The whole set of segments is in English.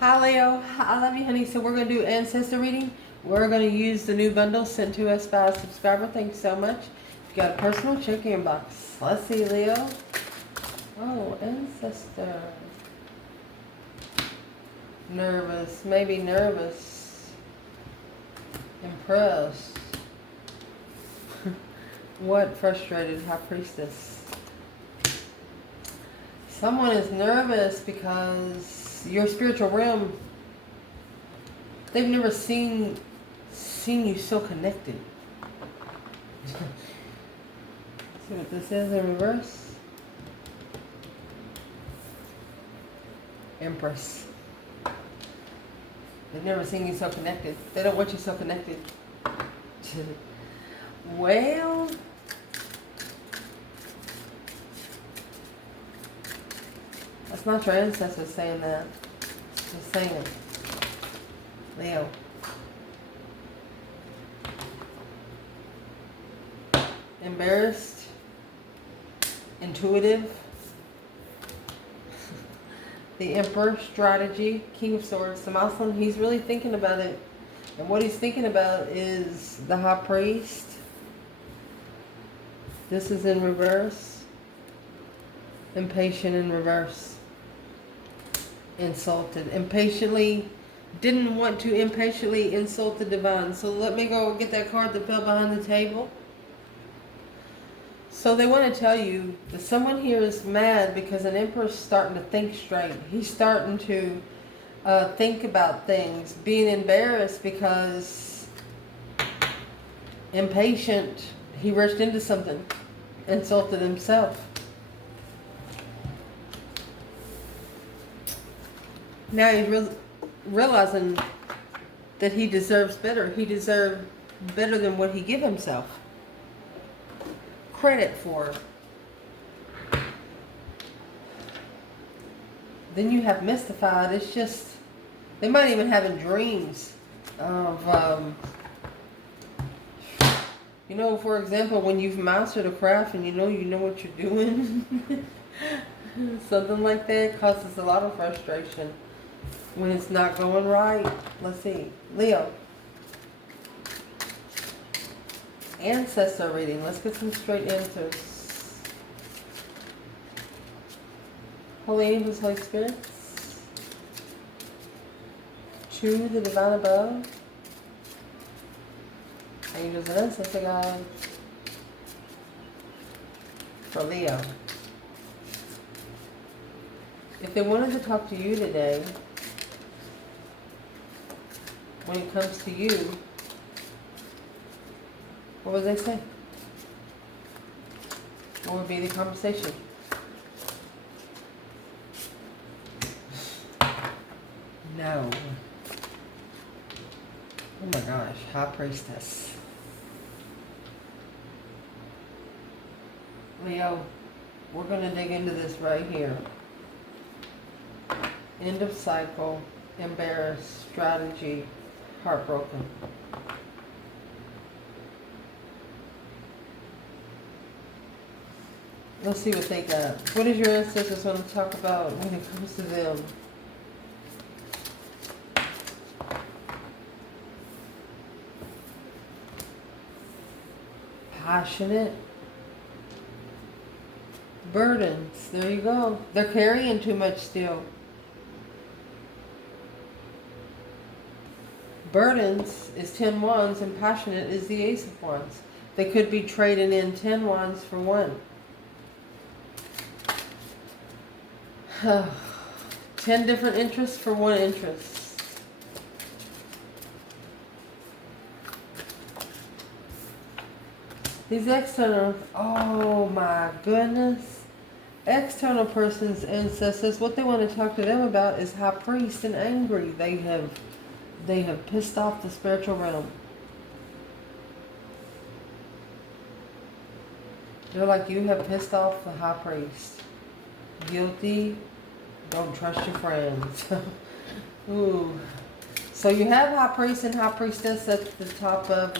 Hi Leo, I love you honey. So we're going to do Ancestor reading. We're going to use the new bundle sent to us by a subscriber. Thanks so much. You got a personal check-in box. Let's see Leo. Oh, Ancestor. Nervous, maybe nervous. Impressed. What? Frustrated. High Priestess. Someone is nervous because your spiritual realm, they've never seen you so connected. See what this is in reverse? Empress. They've never seen you so connected. They don't want you so connected. Well, that's not your ancestors saying that. Just saying. Leo. Embarrassed. Intuitive. The Emperor, strategy, King of Swords. The Muslim, he's really thinking about it. And what he's thinking about is the High Priest. This is in reverse. Impatient in reverse. Insulted. Impatiently, didn't want to impatiently insult the divine. So let me go get that card that fell behind the table. So they want to tell you that someone here is mad because an emperor's starting to think straight. He's starting to think about things. Being embarrassed because impatient, he rushed into something, insulted himself. Now he's realizing that he deserves better. He deserves better than what he give himself credit for. Then you have mystified. It's just, they might even having dreams of, you know, for example, when you've mastered a craft and you know what you're doing. Something like that causes a lot of frustration when it's not going right. Let's see. Leo. Ancestor reading. Let's get some straight answers. Holy angels, Holy spirits. To the divine above. Angels and ancestor guides. For Leo. If they wanted to talk to you today, when it comes to you, what would they say? What would be the conversation? No. Oh my gosh, High Priestess. Leo, we're going to dig into this right here. End of cycle, embarrassed, strategy, heartbroken. Let's see what they got. What does your ancestors want to talk about when it comes to them? Passionate. Burdens. There you go. They're carrying too much still. Burdens is 10 wands and passionate is the Ace of Wands. They could be trading in 10 wands for one. 10 different interests for one interest. These external, oh my goodness. External person's ancestors, what they want to talk to them about is High Priest and angry. They have pissed off the spiritual realm. They're like, you have pissed off the High Priest. Guilty. Don't trust your friends. Ooh. So you have High Priest and High Priestess at the top of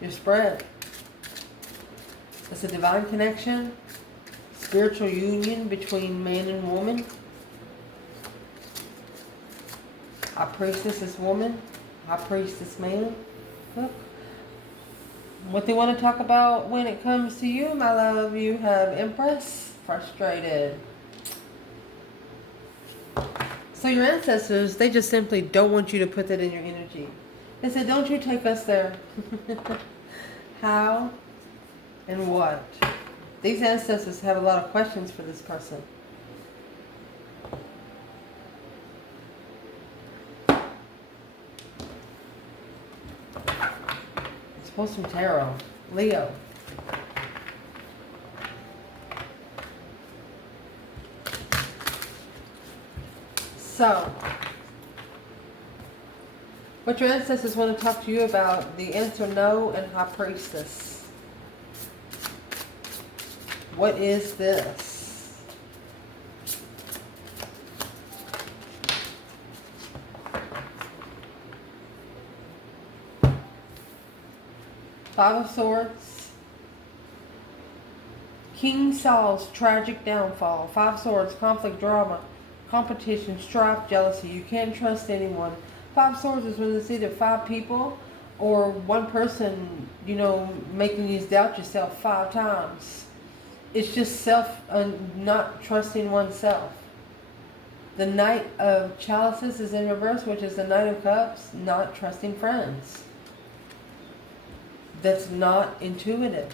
your spread. It's a divine connection. Spiritual union between man and woman. High Priestess is woman. High Priestess man. Look. What they want to talk about when it comes to you, my love, you have Empress, frustrated. So your ancestors, they just simply don't want you to put that in your energy. They said, don't you take us there. How and what? These ancestors have a lot of questions for this person. It's supposed from tarot. Leo. So, what your ancestors want to talk to you about, the answer no and High Priestess. What is this? Five of Swords. King Saul's tragic downfall. Five of Swords, conflict, drama, competition, strife, jealousy. You can't trust anyone. Five of Swords is when it's either five people or one person, you know, making you doubt yourself 5 times. It's just not trusting oneself. The Knight of Chalices is in reverse, which is the Knight of Cups, not trusting friends. That's not intuitive.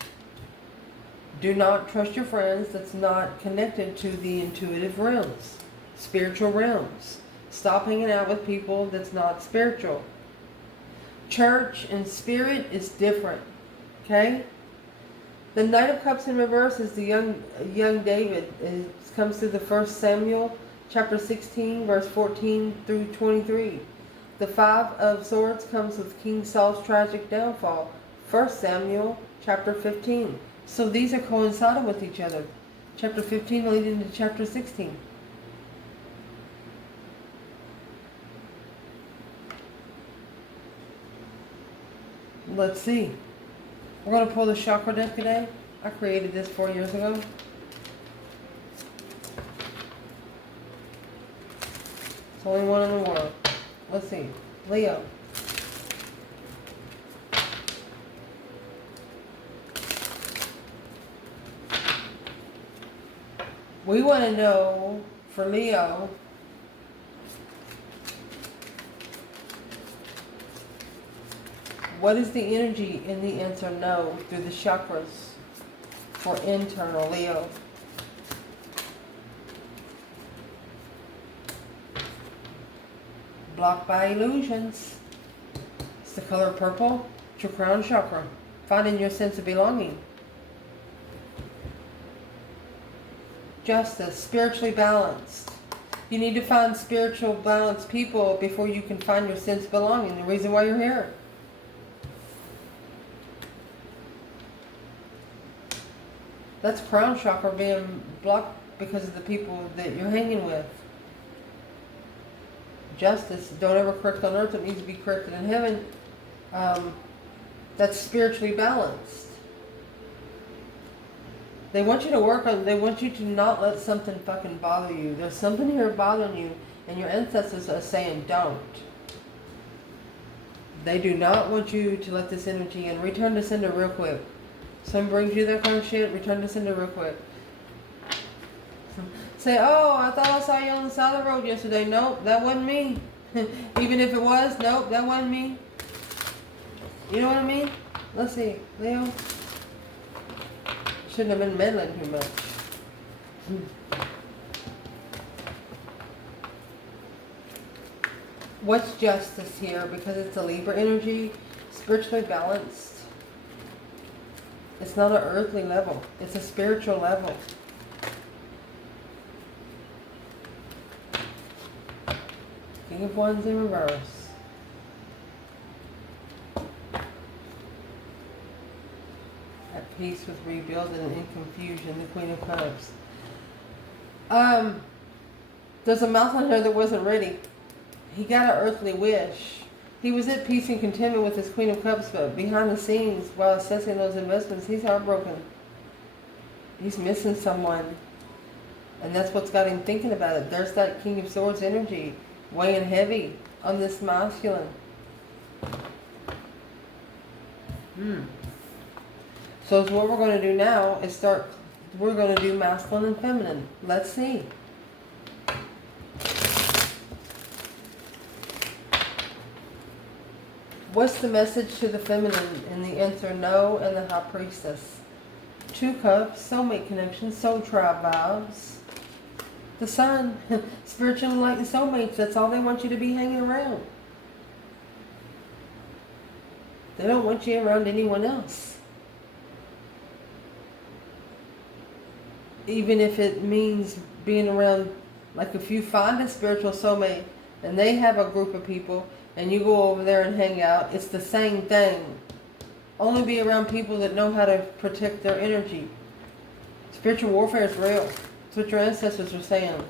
Do not trust your friends that's not connected to the intuitive realms, spiritual realms. Stop hanging out with people that's not spiritual. Church and spirit is different. Okay? The Knight of Cups in reverse is the young David. It comes through the 1 Samuel chapter 16, verse 14 through 23. The Five of Swords comes with King Saul's tragic downfall. 1 Samuel chapter 15. So these are coinciding with each other. Chapter 15 leading to chapter 16. Let's see. We're going to pull the chakra deck today. I created this 4 years ago. It's only one in the world. Let's see. Leo. We want to know, for Leo, what is the energy in the answer no through the chakras for internal Leo? Blocked by illusions. It's the color purple. It's your crown chakra. Finding your sense of belonging. Justice. Spiritually balanced. You need to find spiritual balanced people before you can find your sense of belonging. The reason why you're here. That's crown chakra being blocked because of the people that you're hanging with. Justice. Don't ever correct on earth. It needs to be corrected in heaven. That's spiritually balanced. They want you to work on, they want you to not let something fucking bother you. There's something here bothering you, and your ancestors are saying don't. They do not want you to let this energy in. Return to sender real quick. Someone brings you that kind of shit, return to sender real quick. Say, oh, I thought I saw you on the side of the road yesterday. Nope, that wasn't me. Even if it was, nope, that wasn't me. You know what I mean? Let's see, Leo. Shouldn't have been meddling too much. What's justice here? Because it's a Libra energy, spiritually balanced. It's not an earthly level. It's a spiritual level. King of Wands in reverse. At peace with rebuilding and in confusion, the Queen of Cups. There's a mouth on here that wasn't ready. He got an earthly wish. He was at peace and contentment with his Queen of Cups, but behind the scenes, while assessing those investments, he's heartbroken. He's missing someone. And that's what's got him thinking about it. There's that King of Swords energy, weighing heavy. on this masculine. So what we're going to do now is we're going to do masculine and feminine. Let's see. What's the message to the feminine in the answer no and the High Priestess? 2 Cups, soulmate connection, soul tribe vibes. The Sun, spiritual enlightened soulmates, that's all they want you to be hanging around. They don't want you around anyone else. Even if it means being around, like if you find a spiritual soulmate and they have a group of people and you go over there and hang out, it's the same thing. Only be around people that know how to protect their energy. Spiritual warfare is real. That's what your ancestors are saying.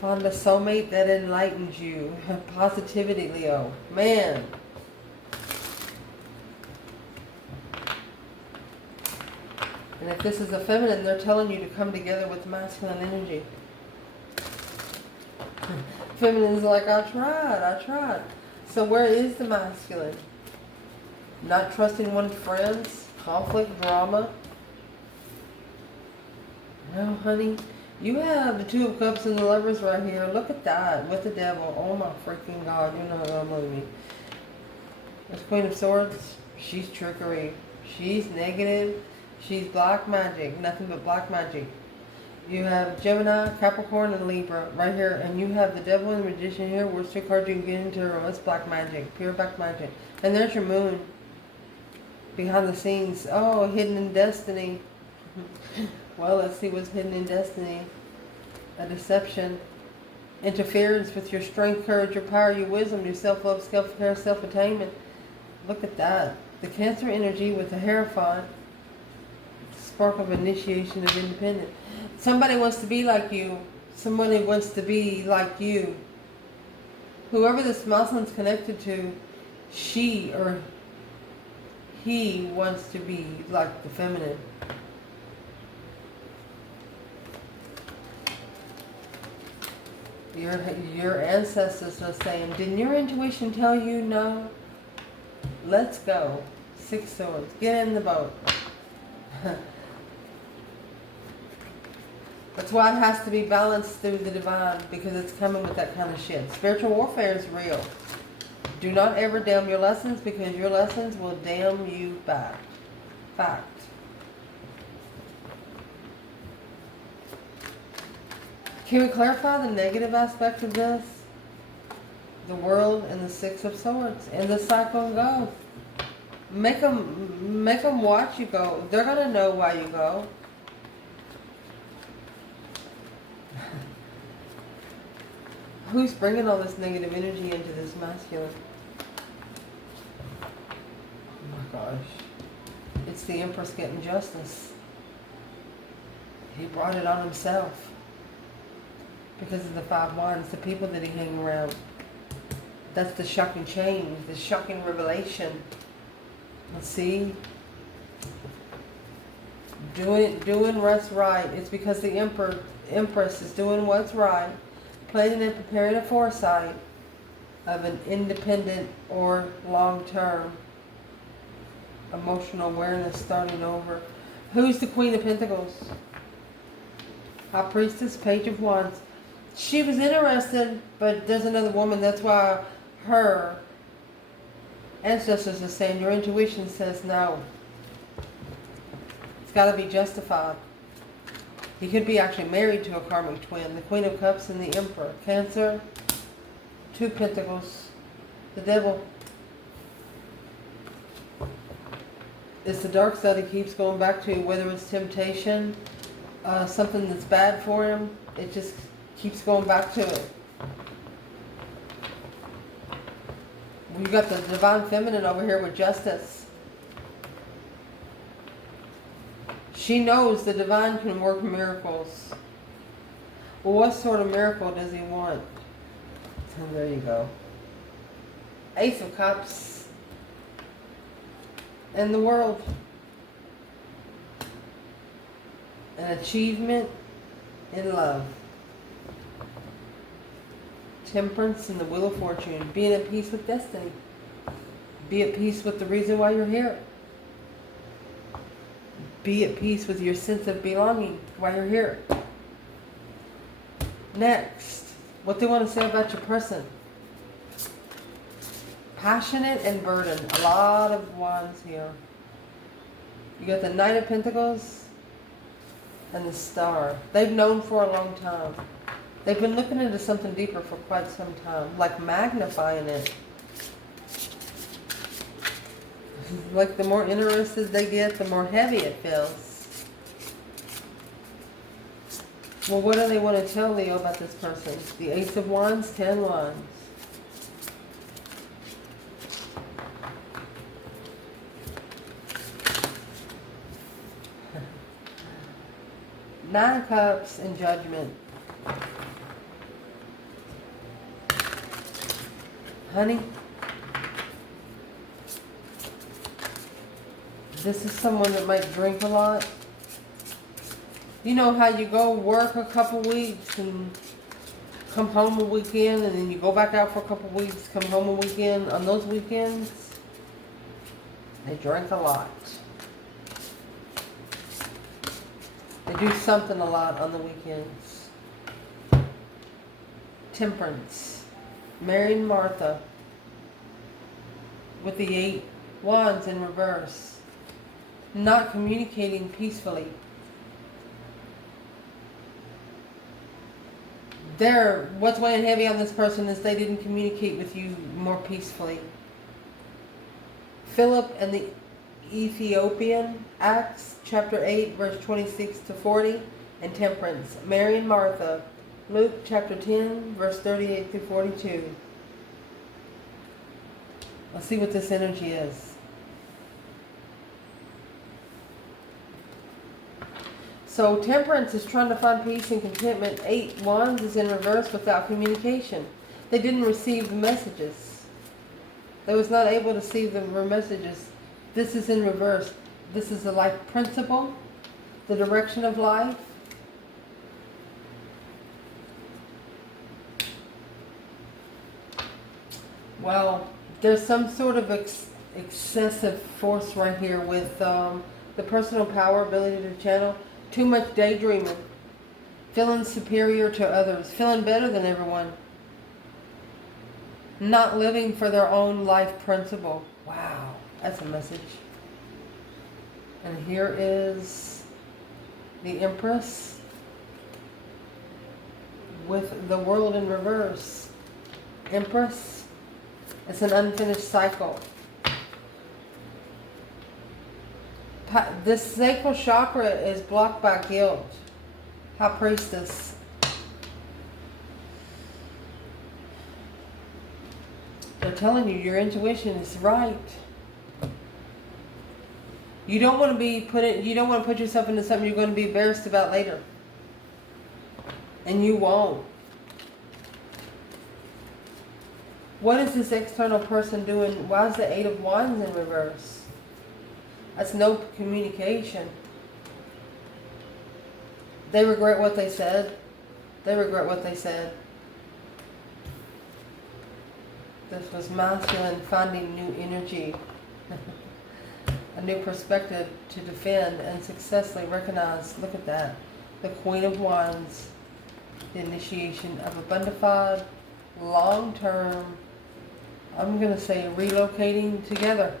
Find a soulmate that enlightens you. Positivity, Leo. Man. And if this is a feminine, they're telling you to come together with masculine energy. Feminine's like, I tried. So where is the masculine? Not trusting one's friends, conflict, drama. No, honey. You have the 2 of Cups and the Lovers right here. Look at that with the Devil. Oh my freaking God, you're not gonna believe me. This Queen of Swords, she's trickery. She's negative. She's black magic. Nothing but black magic. You have Gemini, Capricorn, and Libra right here. And you have the Devil and the Magician here. Worst 2 cards you can get into her. It's black magic. Pure black magic. And there's your Moon. Behind the scenes. Oh, hidden in destiny. Well, let's see what's hidden in destiny. A deception. Interference with your strength, courage, your power, your wisdom, your self-love, self-care, self-attainment. Look at that. The Cancer energy with the Hierophant. Spark of initiation of independence. Somebody wants to be like you. Somebody wants to be like you. Whoever this masculine's connected to, she or he wants to be like the feminine. Your ancestors are saying, didn't your intuition tell you no? Let's go. 6 Swords. Get in the boat. That's why it has to be balanced through the divine, because it's coming with that kind of shit. Spiritual warfare is real. Do not ever damn your lessons, because your lessons will damn you back. Fact. Can we clarify the negative aspect of this? The World and the 6 of Swords. And the cycle go. Make them watch you go. They're going to know why you go. Who's bringing all this negative energy into this masculine? Oh my gosh. It's the Empress getting justice. He brought it on himself. Because of the 5 Wands, the people that he hang around. That's the shocking change, the shocking revelation. Let's see. Doing what's right. It's because the Empress is doing what's right. Planning and preparing a foresight of an independent or long-term emotional awareness starting over. Who's the Queen of Pentacles? High Priestess, Page of Wands. She was interested, but there's another woman. That's why her ancestors are saying your intuition says no. It's got to be justified. He could be actually married to a karmic twin. The Queen of Cups and the Emperor. Cancer, 2 Pentacles, the Devil. It's the dark side he keeps going back to, whether it's temptation, something that's bad for him. It just keeps going back to it. You got the Divine Feminine over here with Justice. She knows the divine can work miracles. Well, what sort of miracle does he want? And there you go. Ace of Cups. And the World. an achievement in love. Temperance and the Wheel of Fortune. Being at peace with destiny. Be at peace with the reason why you're here. Be at peace with your sense of belonging while you're here. Next, what they want to say about your person. Passionate and burdened. A lot of wands here. You got the Knight of Pentacles and the Star. They've known for a long time. They've been looking into something deeper for quite some time, like magnifying it. Like the more interested they get, the more heavy it feels. Well, what do they want to tell Leo about this person? The Ace of Wands, 10 Wands. Nine Cups and Judgment. Honey, this is someone that might drink a lot. You know how you go work a couple weeks and come home a weekend, and then you go back out for a couple weeks, come home a weekend. On those weekends, they drink a lot. They do something a lot on the weekends. Temperance. Mary and Martha with the 8 Wands in reverse. Not communicating peacefully. What's weighing heavy on this person is they didn't communicate with you more peacefully. Philip and the Ethiopian, Acts chapter 8 verse 26 to 40, and Temperance. Mary and Martha, Luke chapter 10 verse 38 through 42. Let's see what this energy is. So Temperance is trying to find peace and contentment. 8 Wands is in reverse without communication. They didn't receive the messages. They was not able to see the messages. This is in reverse. This is the life principle, the direction of life. Well, there's some sort of excessive force right here with the personal power, ability to channel. Too much daydreaming. Feeling superior to others. Feeling better than everyone. Not living for their own life principle. Wow, that's a message. And here is the Empress with the World in reverse. Empress, it's an unfinished cycle. This sacral chakra is blocked by guilt. High Priestess. They're telling you your intuition is right. You don't want to put yourself into something you're going to be embarrassed about later. And you won't. What is this external person doing? Why is the 8 of Wands in reverse? That's no communication. They regret what they said. They regret what they said. This was masculine finding new energy. A new perspective to defend and successfully recognize. Look at that. The Queen of Wands. The initiation of a bonafide, long-term, I'm going to say relocating together.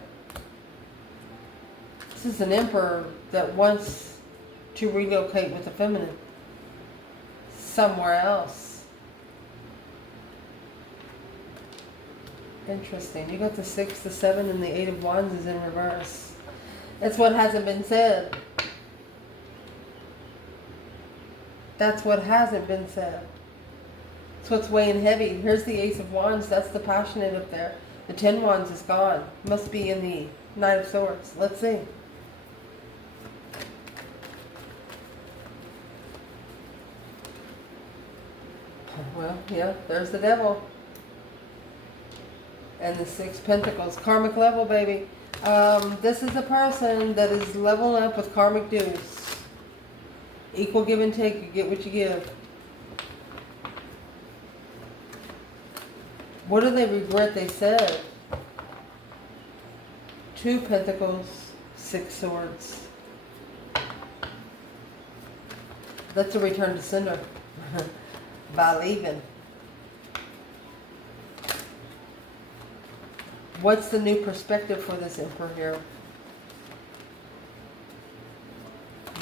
This is an emperor that wants to relocate with the feminine somewhere else. Interesting. You got the 6, the 7, and the 8 of Wands is in reverse. That's what hasn't been said. That's what hasn't been said. That's what's weighing heavy. Here's the Ace of Wands. That's the passionate up there. The 10 Wands is gone. Must be in the Knight of Swords. Let's see. Well, yeah, there's the Devil. And the 6 Pentacles. Karmic level, baby. This is a person that is leveling up with karmic dues. Equal give and take. You get what you give. What do they regret they said? 2 Pentacles, 6 Swords. That's a return to sender by leaving. What's the new perspective for this Emperor here?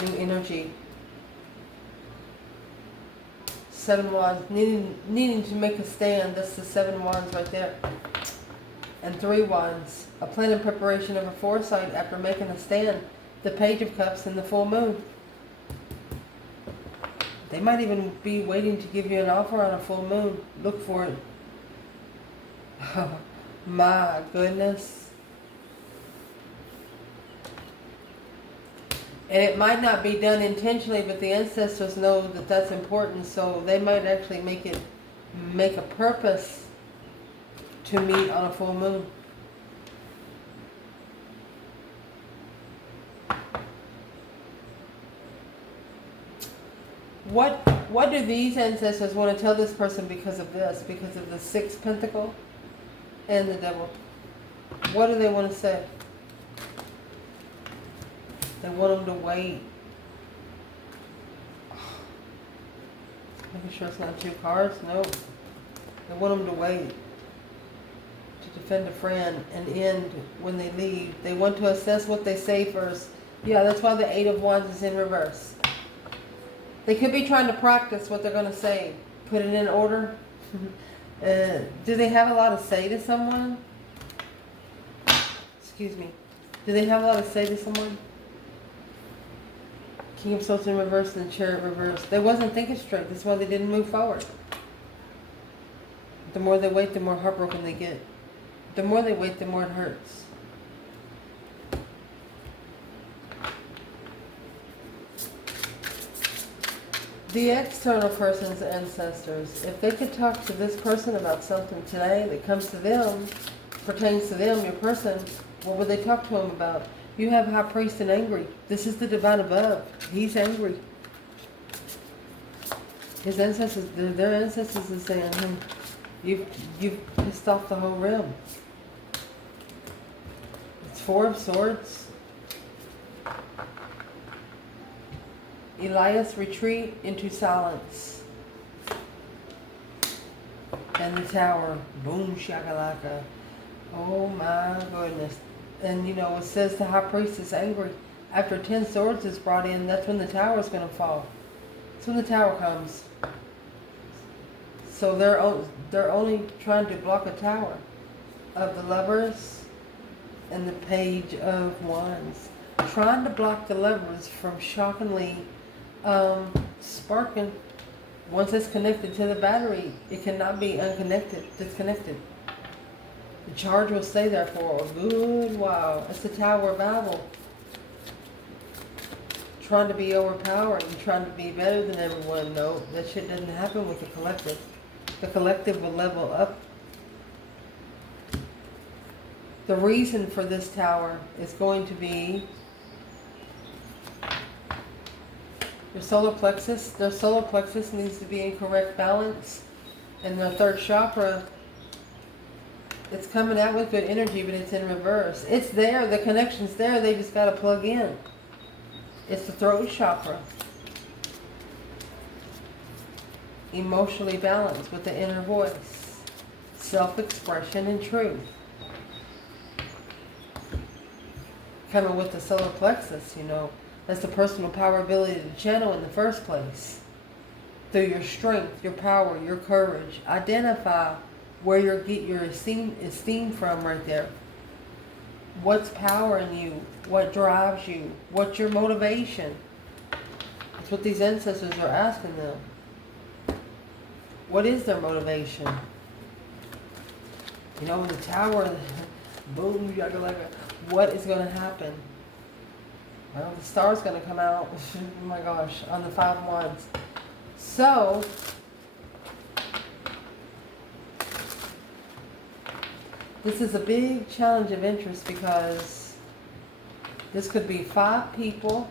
New energy. 7 Wands, needing to make a stand. That's the 7 Wands right there. And 3 Wands, a plan and preparation of a foresight after making a stand. The Page of Cups and the full moon. They might even be waiting to give you an offer on a full moon. Look for it. Oh, my goodness. And it might not be done intentionally, but the ancestors know that that's important, so they might actually make a purpose to meet on a full moon. What do these ancestors want to tell this person because of this? Because of the 6th Pentacle and the Devil. What do they want to say? They want them to wait. Making sure it's not 2 cards. Nope. They want them to wait. To defend a friend and end when they leave. They want to assess what they say first. Yeah, that's why the 8 of Wands is in reverse. They could be trying to practice what they're going to say. Put it in order. Do they have a lot to say to someone? Excuse me. Do they have a lot to say to someone? King of Swords in reverse and Chariot reverse. They wasn't thinking straight. That's why they didn't move forward. The more they wait, the more heartbroken they get. The more they wait, the more it hurts. The external person's ancestors. If they could talk to this person about something today that comes to them, pertains to them, your person, what would they talk to him about? You have High Priest and angry. This is the divine above. He's angry. His ancestors, their ancestors are saying, you've pissed off the whole realm. It's 4 of Swords. Elias, retreat into silence. And the Tower. Boom, shakalaka. Oh my goodness. And you know, it says the High Priest is angry. After 10 Swords is brought in, that's when the Tower is going to fall. That's when the Tower comes. So they're only trying to block a Tower of the Lovers and the Page of Wands. Trying to block the Lovers from shockingly sparking. Once it's connected to the battery, it cannot be disconnected. The charge will stay there for a good while. It's the Tower of Babel. Trying to be overpowering, trying to be better than everyone. No, that shit doesn't happen with the collective. The collective will level up. The reason for this Tower is going to be your solar plexus. Their solar plexus needs to be in correct balance. And their 3rd chakra, it's coming out with good energy, but it's in reverse. It's there. The connection's there. They just got to plug in. It's the throat chakra. Emotionally balanced with the inner voice. Self-expression and truth. Coming with the solar plexus, you know. That's the personal power ability to channel in the first place. Through your strength, your power, your courage. Identify where you get your esteem from right there. What's powering you? What drives you? What's your motivation? That's what these ancestors are asking them. What is their motivation? You know, in the Tower, boom, what is going to happen? Well, the star's going to come out, oh my gosh, on the 5 of Wands. So, this is a big challenge of interest because this could be 5 people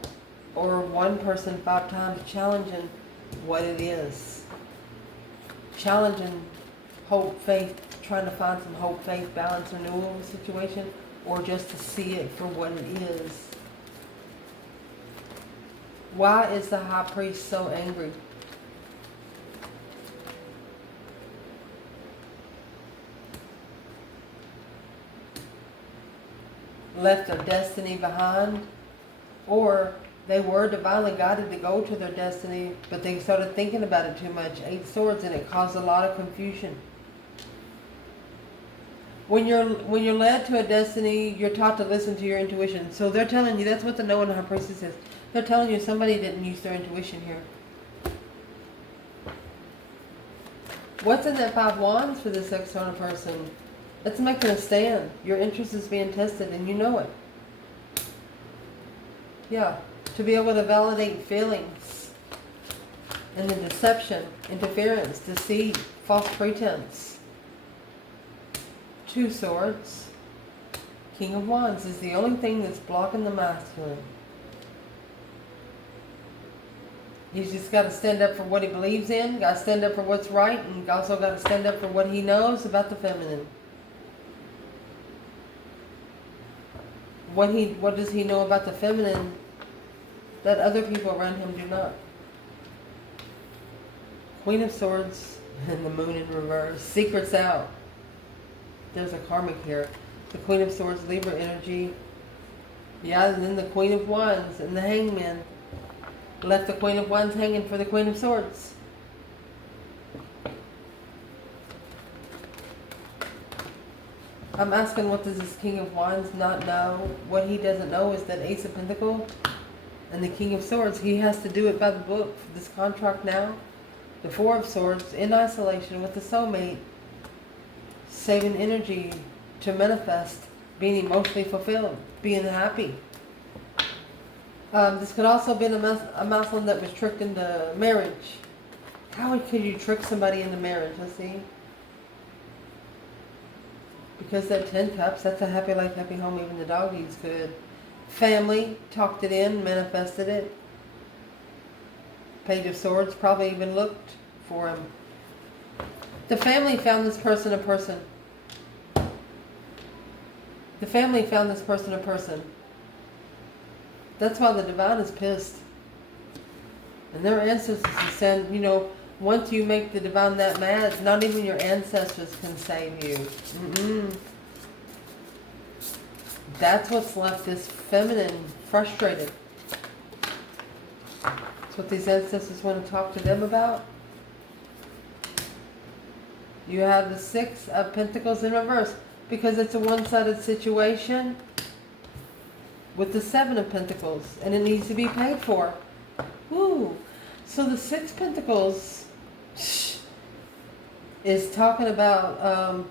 or one person 5 times challenging what it is. Challenging hope, faith, trying to find some hope, faith, balance, renewal of the situation, or just to see it for what it is. Why is the high priest so angry? Left their destiny behind, or they were divinely guided to go to their destiny, but they started thinking about it too much. 8 swords, and it caused a lot of confusion. When you're led to a destiny, you're taught to listen to your intuition. So they're telling you, that's what the Noah and High Priestess is. They're telling you somebody didn't use their intuition here. What's in that 5 wands for this external person? It's making a stand. Your interest is being tested and you know it. Yeah. To be able to validate feelings and the deception, interference, deceit, false pretense. 2 swords. King of Wands is the only thing that's blocking the masculine. He's just got to stand up for what he believes in, got to stand up for what's right, and also got to stand up for what he knows about the feminine. What does he know about the feminine that other people around him do not? Queen of Swords and the Moon in reverse. Secrets out. There's a karmic here. The Queen of Swords, Libra energy. Yeah, and then the Queen of Wands and the Hangman. Left the Queen of Wands hanging for the Queen of Swords. I'm asking, what does this King of Wands not know? What he doesn't know is that Ace of Pentacles and the King of Swords, he has to do it by the book for this contract now. The 4 of Swords, in isolation with the soulmate, saving energy to manifest, being emotionally fulfilled, being happy. This could also have been a masculine that was tricked into marriage. How could you trick somebody into marriage? Let's see. Because that 10 cups, that's a happy life, happy home. Even the doggies could. Family, talked it in, manifested it. Page of Swords, probably even looked for him. The family found this person a person. The family found this person a person. That's why the divine is pissed. And their ancestors send, once you make the divine that mad, not even your ancestors can save you. That's what's left this feminine frustrated. That's what these ancestors want to talk to them about. You have the 6 of Pentacles in reverse because it's a one-sided situation with the 7 of Pentacles, and it needs to be paid for. Ooh. So the 6 Pentacles is talking about,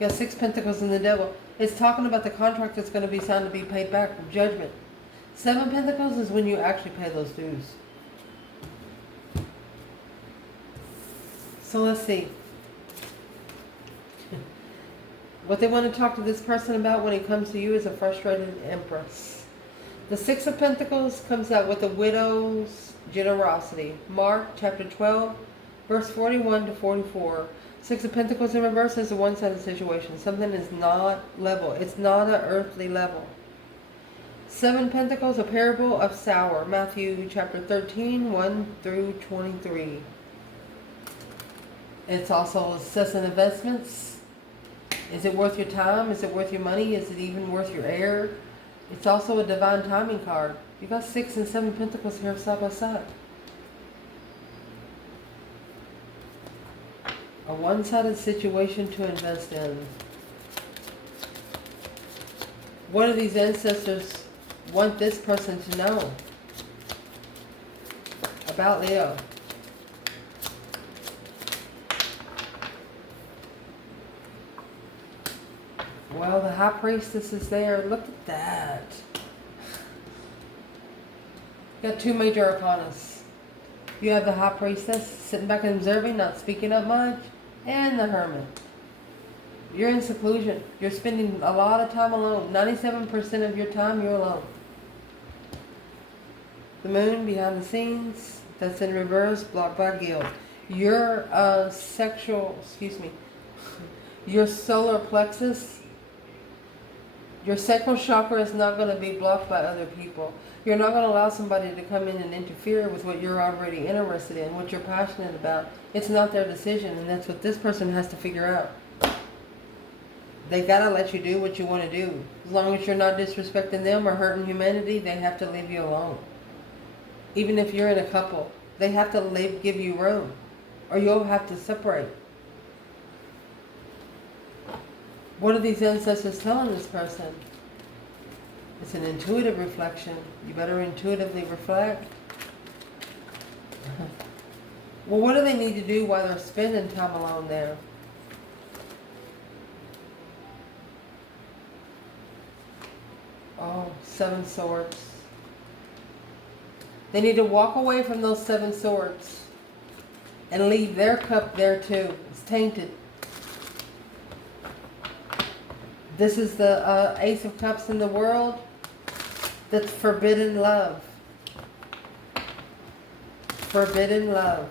got 6 Pentacles in the Devil. It's talking about the contract that's going to be signed to be paid back from judgment. 7 Pentacles is when you actually pay those dues. So let's see. What they want to talk to this person about when it comes to you is a frustrated Empress. The 6 of Pentacles comes out with the widow's generosity. Mark chapter 12, verse 41 to 44. 6 of Pentacles in reverse is a one-sided situation. Something is not level. It's not an earthly level. 7 Pentacles, a parable of sour. Matthew chapter 13, 1 through 23. It's also assessing investments. Is it worth your time? Is it worth your money? Is it even worth your air? It's also a divine timing card. You got 6 and 7 Pentacles here side by side. A one-sided situation to invest in. What do these ancestors want this person to know about Leo? Well, the High Priestess is there. Look at that. Got 2 major arcanas. You have the High Priestess sitting back and observing, not speaking up much, and the Hermit. You're in seclusion. You're spending a lot of time alone. 97% of your time, you're alone. The Moon behind the scenes. That's in reverse. Blocked by guilt. Your your solar plexus, your sacral chakra is not going to be blocked by other people. You're not going to allow somebody to come in and interfere with what you're already interested in, what you're passionate about. It's not their decision, and that's what this person has to figure out. They got to let you do what you want to do. As long as you're not disrespecting them or hurting humanity, they have to leave you alone. Even if you're in a couple, they have to give you room, or you'll have to separate. What are these ancestors telling this person? It's an intuitive reflection. You better intuitively reflect. Well, what do they need to do while they're spending time alone there? Oh, 7 swords. They need to walk away from those 7 swords and leave their cup there too. It's tainted. This is the Ace of Cups in the world. That's forbidden love. Forbidden love.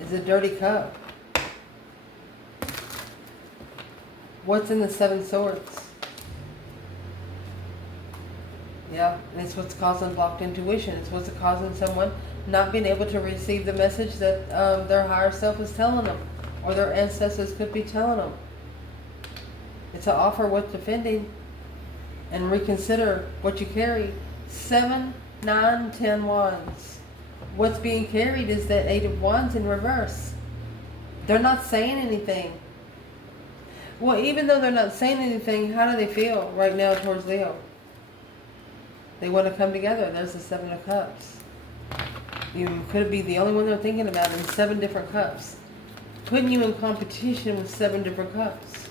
Is a dirty cup. What's in the 7 swords? Yeah, and it's what's causing blocked intuition. It's what's causing someone not being able to receive the message that their higher self is telling them, or their ancestors could be telling them. It's an offer worth defending, and reconsider what you carry. 7, 9, 10 wands. What's being carried is the 8 of wands in reverse. They're not saying anything. Well, even though they're not saying anything, how do they feel right now towards Leo? They want to come together. There's the 7 of Cups. You could be the only one they're thinking about in 7 different cups. Putting you in competition with 7 different cups.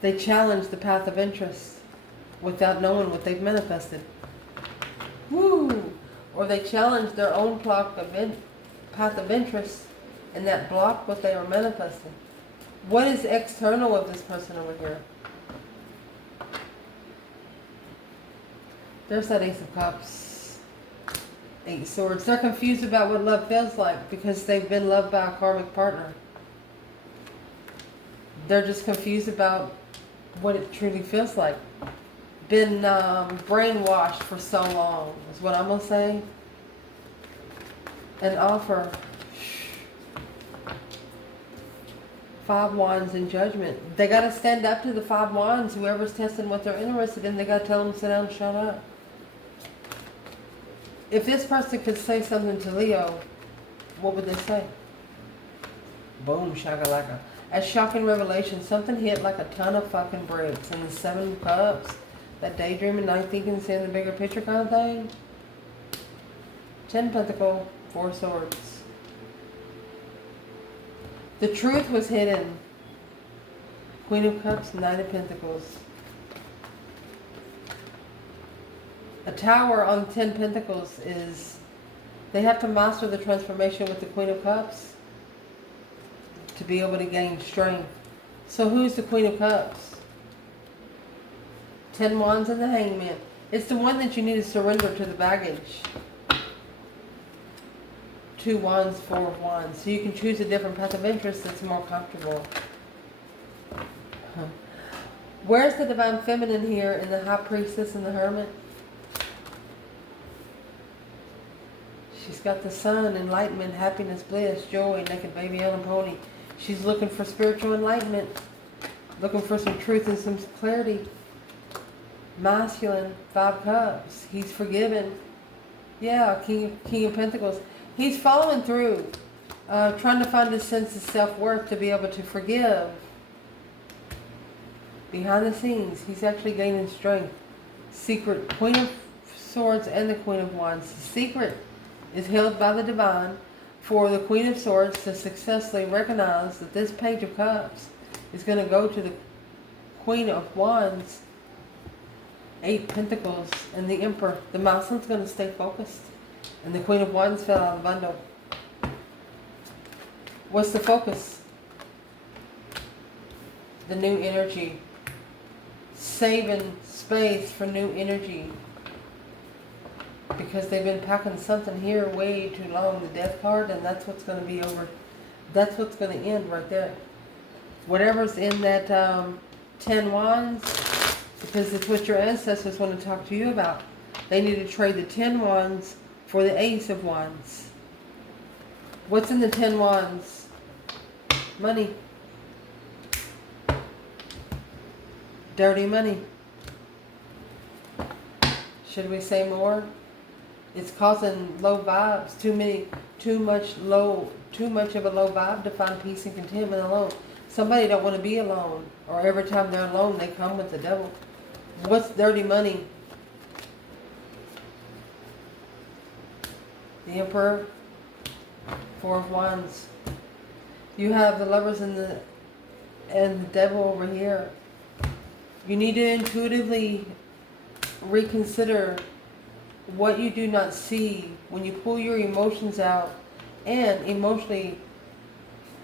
They challenge the path of interest without knowing what they've manifested. Woo! Or they challenge their own path of interest, and that block what they are manifesting. What is external of this person over here? There's that Ace of Cups. 8 swords. They're confused about what love feels like because they've been loved by a karmic partner. They're just confused about what it truly feels like. Been brainwashed for so long is what I'm going to say. An offer. 5 wands in judgment. They got to stand up to the 5 wands. Whoever's testing what they're interested in, they got to tell them to sit down and shut up. If this person could say something to Leo, what would they say? Boom, shakalaka. As shocking revelation, something hit like a ton of fucking bricks. And the 7 cups, that daydreaming, night thinking, seeing the bigger picture kind of thing. 10 pentacle, 4 swords. The truth was hidden. Queen of Cups, 9 of Pentacles. A tower on 10 Pentacles is, they have to master the transformation with the Queen of Cups to be able to gain strength. So who's the Queen of Cups? 10 wands and the Hangman. It's the one that you need to surrender to the baggage. 2 wands, 4 of wands. So you can choose a different path of interest that's more comfortable. Where's the Divine Feminine here in the High Priestess and the Hermit? She's got the Sun, enlightenment, happiness, bliss, joy, naked baby on a pony. She's looking for spiritual enlightenment. Looking for some truth and some clarity. Masculine, 5 cups. He's forgiven. Yeah, King of Pentacles. He's following through. Trying to find a sense of self-worth to be able to forgive. Behind the scenes, he's actually gaining strength. Secret, Queen of Swords and the Queen of Wands. The secret is held by the Divine for the Queen of Swords to successfully recognize that this Page of Cups is going to go to the Queen of Wands, 8 Pentacles, and the Emperor. The Mason's going to stay focused. And the Queen of Wands fell out of the bundle. What's the focus? the new energy. Saving space for new energy. Because they've been packing something here way too long, the death card, and that's what's going to be over. That's what's going to end right there. Whatever's in that 10 wands, because it's what your ancestors want to talk to you about. They need to trade the 10 wands for the Ace of Wands. What's in the 10 wands? Money. Dirty money. Should we say more? It's causing low vibes. Too much of a low vibe to find peace and contentment alone. Somebody don't want to be alone, or every time they're alone, they come with the devil. What's dirty money? The Emperor, Four of Wands. You have the Lovers and the Devil over here. You need to intuitively reconsider what you do not see when you pull your emotions out, and emotionally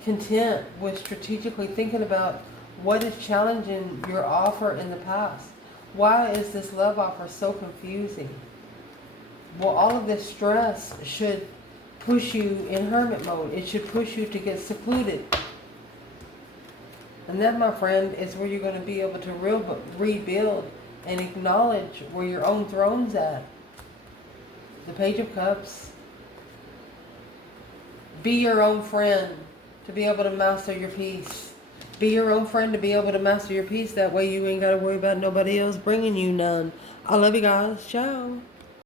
content with strategically thinking about what is challenging your offer in the past. Why is this love offer so confusing? Well, all of this stress should push you in hermit mode. It should push you to get secluded. And that, my friend, is where you're going to be able to rebuild and acknowledge where your own throne's at. The Page of Cups. Be your own friend to be able to master your peace. Be your own friend to be able to master your peace. That way you ain't got to worry about nobody else bringing you none. I love you guys. Ciao.